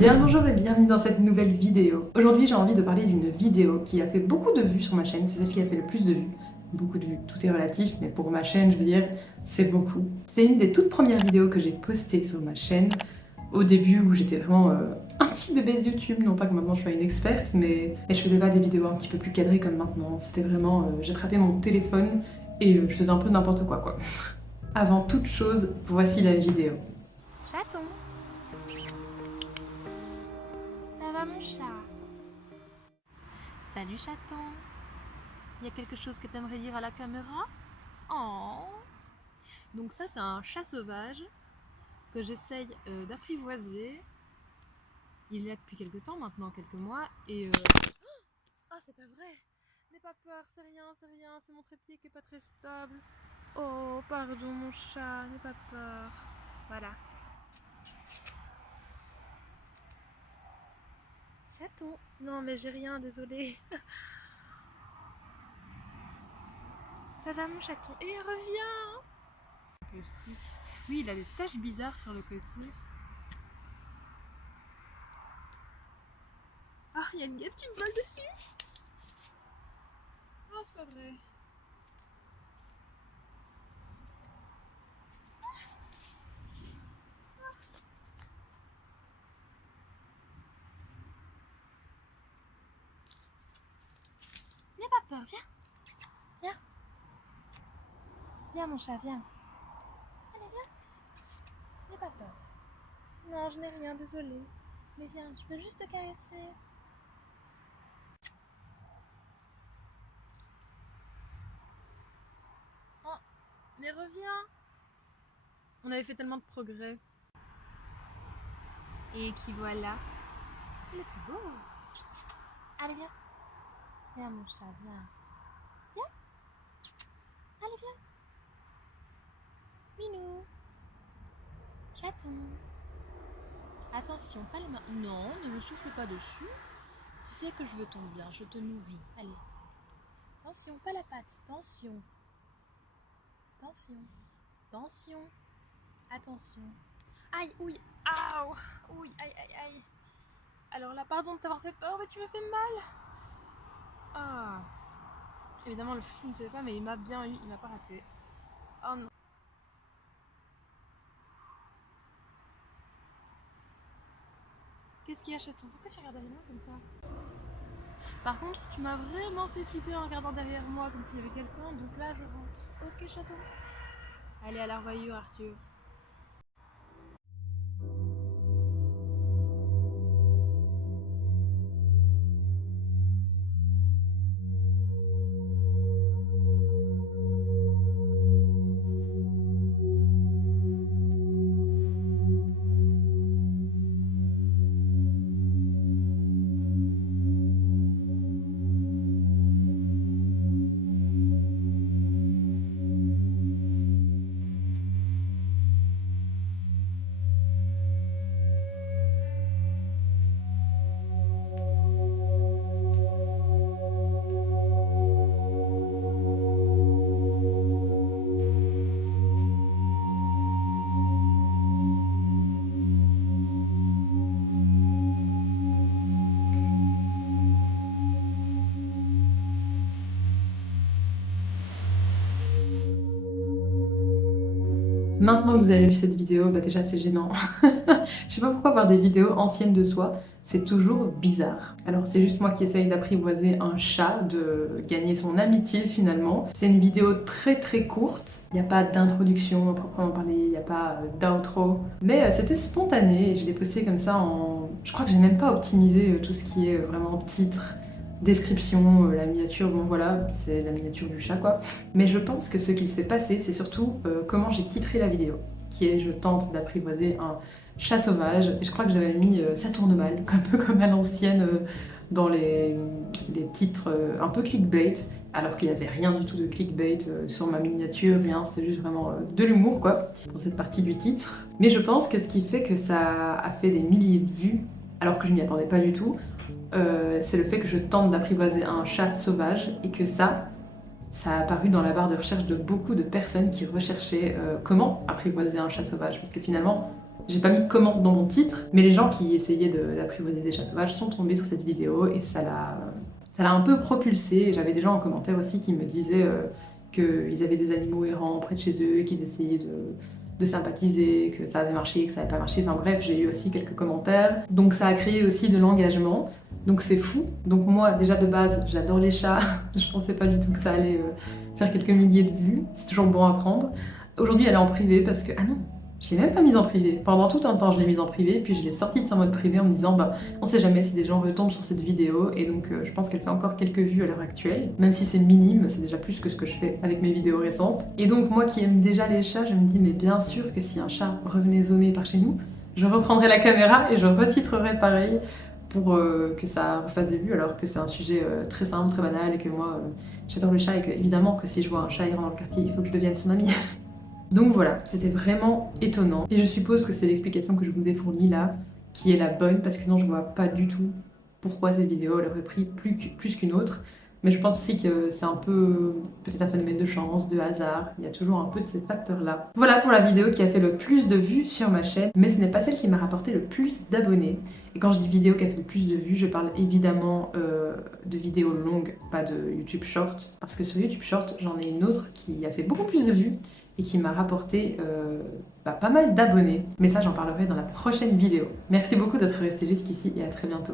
Bien bonjour et bienvenue dans cette nouvelle vidéo. Aujourd'hui j'ai envie de parler d'une vidéo qui a fait beaucoup de vues sur ma chaîne, c'est celle qui a fait le plus de vues. Beaucoup de vues, tout est relatif, mais pour ma chaîne je veux dire, c'est beaucoup. C'est une des toutes premières vidéos que j'ai postées sur ma chaîne, au début où j'étais vraiment un petit bébé de YouTube, non pas que maintenant je sois une experte, mais je faisais pas des vidéos un petit peu plus cadrées comme maintenant, c'était vraiment, j'attrapais mon téléphone et je faisais un peu n'importe quoi. Avant toute chose, voici la vidéo. Chaton, ça va mon chat? Salut chaton, il y a quelque chose que tu aimerais dire à la caméra? Oh. Donc ça c'est un chat sauvage que j'essaye d'apprivoiser. Il est là depuis quelques temps maintenant, quelques mois, et ah c'est pas vrai! N'aie pas peur, c'est rien, c'est mon trépied qui est pas très stable. Oh pardon mon chat, n'aie pas peur. Voilà. Chaton. Non mais j'ai rien, désolé. Ça va mon chaton? Et reviens! Un peu ce truc. Oui, il a des taches bizarres sur le côté. Ah, il y a une guêpe qui me vole dessus! Ah, c'est pas vrai. N'aie pas peur, viens! Viens! Viens mon chat, viens! Allez, viens! N'aie pas peur. Non, je n'ai rien, désolée. Mais viens, je peux juste te caresser. Oh, mais reviens! On avait fait tellement de progrès. Et qui voilà. Il est plus beau! Allez, viens! Viens mon chat, viens! Viens! Allez, viens! Minou! Chaton! Attention, pas les mains. Non, ne me souffle pas dessus. Tu sais que je veux ton bien, je te nourris. Allez. Attention, pas la patte. Attention. Attention. Attention. Attention. Aïe, ouille. Aouh. Ouille, aïe, aïe, aïe. Alors là, pardon de t'avoir fait peur, mais tu me fais mal. Ah. Évidemment, le fou ne te fait pas, mais il m'a bien eu. Il m'a pas raté. Oh non. Qu'est-ce qu'il y a, chaton? Pourquoi tu regardes derrière moi comme ça? Par contre, tu m'as vraiment fait flipper en regardant derrière moi comme s'il y avait quelqu'un, donc là je rentre. Ok, chaton? Allez, à la revoyure, Arthur. Maintenant que vous avez vu cette vidéo, bah déjà c'est gênant. Je sais pas pourquoi voir des vidéos anciennes de soi, c'est toujours bizarre. Alors c'est juste moi qui essaye d'apprivoiser un chat, de gagner son amitié finalement. C'est une vidéo très courte, il n'y a pas d'introduction à proprement parler, il n'y a pas d'outro. Mais c'était spontané et je l'ai posté comme ça en... Je crois que j'ai même pas optimisé tout ce qui est vraiment titre, description, la miniature, bon voilà, c'est la miniature du chat quoi. Mais je pense que ce qu'il s'est passé, c'est surtout comment j'ai titré la vidéo, qui est je tente d'apprivoiser un chat sauvage, et je crois que j'avais mis ça tourne mal, un peu comme à l'ancienne dans les titres un peu clickbait, alors qu'il n'y avait rien du tout de clickbait sur ma miniature, rien, c'était juste vraiment de l'humour quoi, dans cette partie du titre. Mais je pense que ce qui fait que ça a fait des milliers de vues, alors que je m'y attendais pas du tout, c'est le fait que je tente d'apprivoiser un chat sauvage et que ça a apparu dans la barre de recherche de beaucoup de personnes qui recherchaient comment apprivoiser un chat sauvage. Parce que finalement, J'ai pas mis commande dans mon titre, mais les gens qui essayaient d'apprivoiser des chats sauvages sont tombés sur cette vidéo et ça l'a un peu propulsé. Et j'avais des gens en commentaire aussi qui me disaient qu'ils avaient des animaux errants près de chez eux et qu'ils essayaient de sympathiser, que ça avait marché, que ça n'avait pas marché. Enfin bref, j'ai eu aussi quelques commentaires. Donc ça a créé aussi de l'engagement. Donc c'est fou. Donc moi, déjà de base, j'adore les chats. Je pensais pas du tout que ça allait faire quelques milliers de vues. C'est toujours bon à prendre. Aujourd'hui, elle est en privé parce que... Ah non, je l'ai même pas mise en privé. Pendant tout un temps, je l'ai mise en privé, puis je l'ai sortie de son mode privé en me disant, bah, on sait jamais si des gens retombent sur cette vidéo, et donc je pense qu'elle fait encore quelques vues à l'heure actuelle. Même si c'est minime, c'est déjà plus que ce que je fais avec mes vidéos récentes. Et donc moi qui aime déjà les chats, je me dis, mais bien sûr que si un chat revenait zoner par chez nous, je reprendrais la caméra et je retitrerais pareil pour que ça refasse des vues, alors que c'est un sujet très simple, très banal, et que moi, j'adore le chat, et que évidemment que si je vois un chat errant dans le quartier, il faut que je devienne son ami. Donc voilà, c'était vraiment étonnant. Et je suppose que c'est l'explication que je vous ai fournie là, qui est la bonne, parce que sinon je vois pas du tout pourquoi cette vidéo elle aurait pris plus qu'une autre. Mais je pense aussi que c'est un peu peut-être un phénomène de chance, de hasard. Il y a toujours un peu de ces facteurs-là. Voilà pour la vidéo qui a fait le plus de vues sur ma chaîne, mais ce n'est pas celle qui m'a rapporté le plus d'abonnés. Et quand je dis vidéo qui a fait le plus de vues, je parle évidemment de vidéos longues, pas de YouTube Short. Parce que sur YouTube Short, j'en ai une autre qui a fait beaucoup plus de vues et qui m'a rapporté pas mal d'abonnés. Mais ça, j'en parlerai dans la prochaine vidéo. Merci beaucoup d'être resté jusqu'ici et à très bientôt.